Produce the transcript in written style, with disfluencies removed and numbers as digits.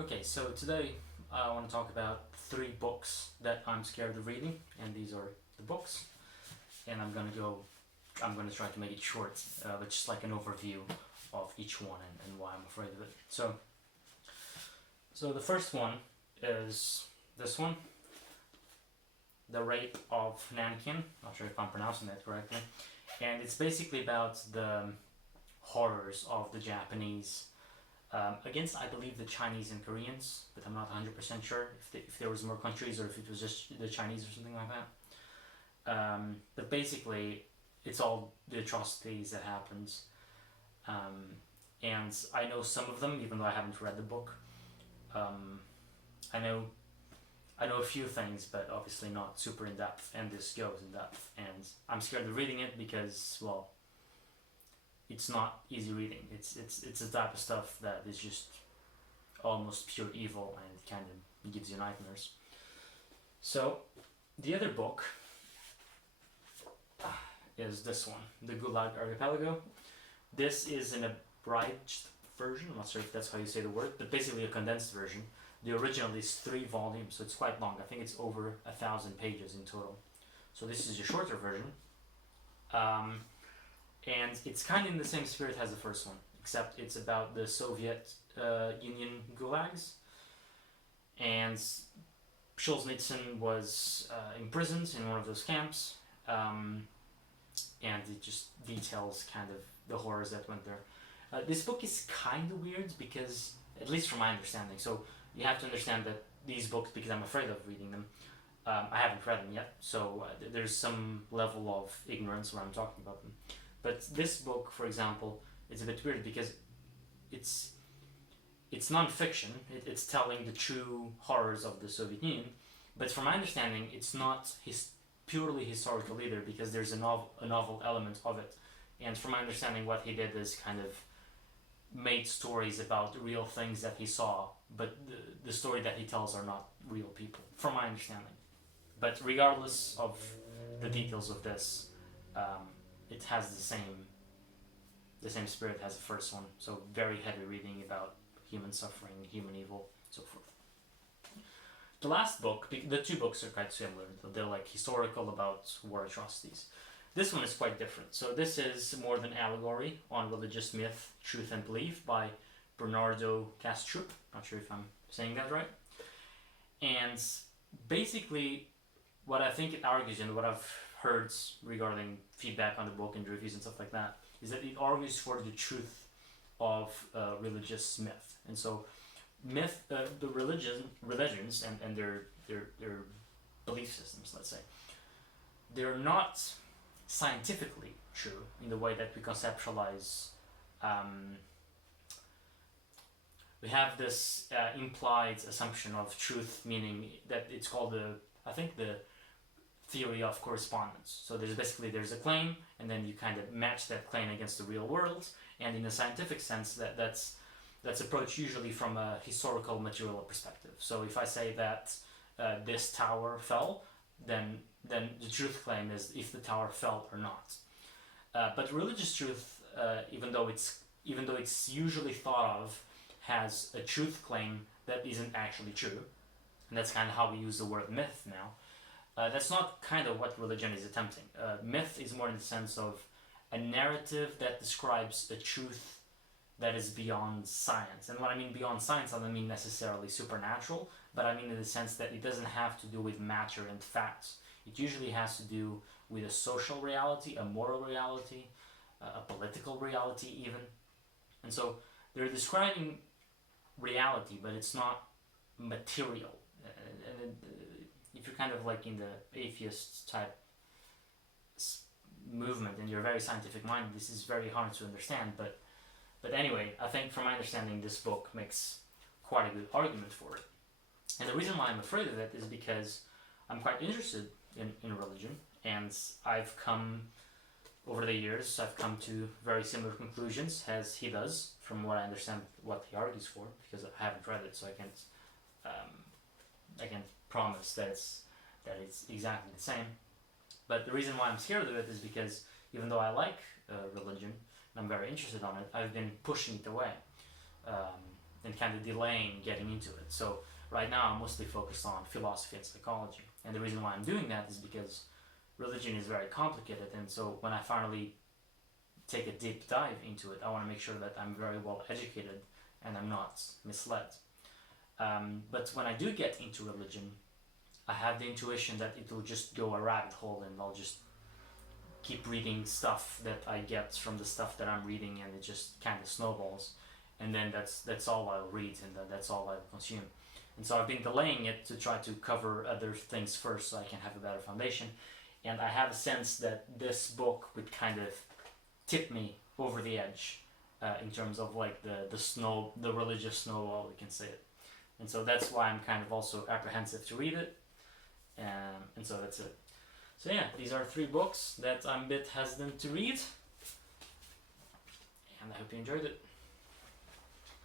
Okay, so today I want to talk about three books that I'm scared of reading, and these are the books. And I'm gonna try to make it short, but just like an overview of each one and why I'm afraid of it. So the first one is this one, The Rape of Nankin. Not sure if I'm pronouncing that correctly. And it's basically about the horrors of the Japanese against, I believe, the Chinese and Koreans, but I'm not 100% sure if there was more countries or if it was just the Chinese or something like that. But basically, it's all the atrocities that happens. And I know some of them, even though I haven't read the book. I know a few things, but obviously not super in depth, and this goes in depth. And I'm scared of reading it because, well, it's not easy reading. It's the type of stuff that is just almost pure evil, and it kind of gives you nightmares. So the other book is this one, the Gulag Archipelago. This is an abridged version. I'm not sure if that's how you say the word, but basically a condensed version. The original is 3 volumes, so it's quite long. I think it's over 1,000 pages in total. So this is a shorter version. And it's kind of in the same spirit as the first one, except it's about the Soviet Union gulags. And Solzhenitsyn was imprisoned in one of those camps, and it just details kind of the horrors that went there. This book is kind of weird because, at least from my understanding, so you have to understand that these books, because I'm afraid of reading them, I haven't read them yet, so there's some level of ignorance when I'm talking about them. But this book, for example, is a bit weird because it's non-fiction. It's telling the true horrors of the Soviet Union, but from my understanding, it's not purely historical either, because there's a novel element of it. And from my understanding, what he did is kind of made stories about real things that he saw, but the story that he tells are not real people, from my understanding. But regardless of the details of this, it has the same spirit as the first one. So very heavy reading about human suffering, human evil, so forth. The last book, the two books are quite similar. They're like historical about war atrocities. This one is quite different. So this is more of an allegory on religious myth, truth and belief by Bernardo Kastrup. Not sure if I'm saying that right. And basically, what I think it argues, and what I've heard regarding feedback on the book and reviews and stuff like that, is that it argues for the truth of religious myth. And so myth, the religions and their belief systems, let's say, they're not scientifically true in the way that we conceptualize. We have this implied assumption of truth, meaning that it's called the theory of correspondence. So there's a claim, and then you kind of match that claim against the real world. And in a scientific sense, that's approached usually from a historical material perspective. So if I say that this tower fell, then the truth claim is if the tower fell or not. But religious truth, even though it's usually thought of has a truth claim that isn't actually true, and that's kind of how we use the word myth now. That's not kind of what religion is attempting. Myth is more in the sense of a narrative that describes a truth that is beyond science. And when I mean beyond science, I don't mean necessarily supernatural, but I mean in the sense that it doesn't have to do with matter and facts. It usually has to do with a social reality, a moral reality, a political reality even. And so they're describing reality, but it's not material. And if you're kind of like in the atheist type movement and you're very scientific minded, this is very hard to understand. But anyway, I think from my understanding, this book makes quite a good argument for it. And the reason why I'm afraid of it is because I'm quite interested in religion, and over the years, I've come to very similar conclusions as he does, from what I understand what he argues for, because I haven't read it, so I can't promise that it's exactly the same. But the reason why I'm scared of it is because even though I like religion and I'm very interested on it, I've been pushing it away. and kind of delaying getting into it. So right now I'm mostly focused on philosophy and psychology. And the reason why I'm doing that is because religion is very complicated, and so when I finally take a deep dive into it, I want to make sure that I'm very well educated and I'm not misled. But when I do get into religion, I have the intuition that it will just go a rabbit hole, and I'll just keep reading stuff that I get from the stuff that I'm reading, and it just kind of snowballs. And then that's all I'll read, and that's all I'll consume. And so I've been delaying it to try to cover other things first, so I can have a better foundation. And I have a sense that this book would kind of tip me over the edge in terms of like the religious snowball, we can say it. And so that's why I'm kind of also apprehensive to read it. And so that's it. So yeah, these are 3 books that I'm a bit hesitant to read, and I hope you enjoyed it.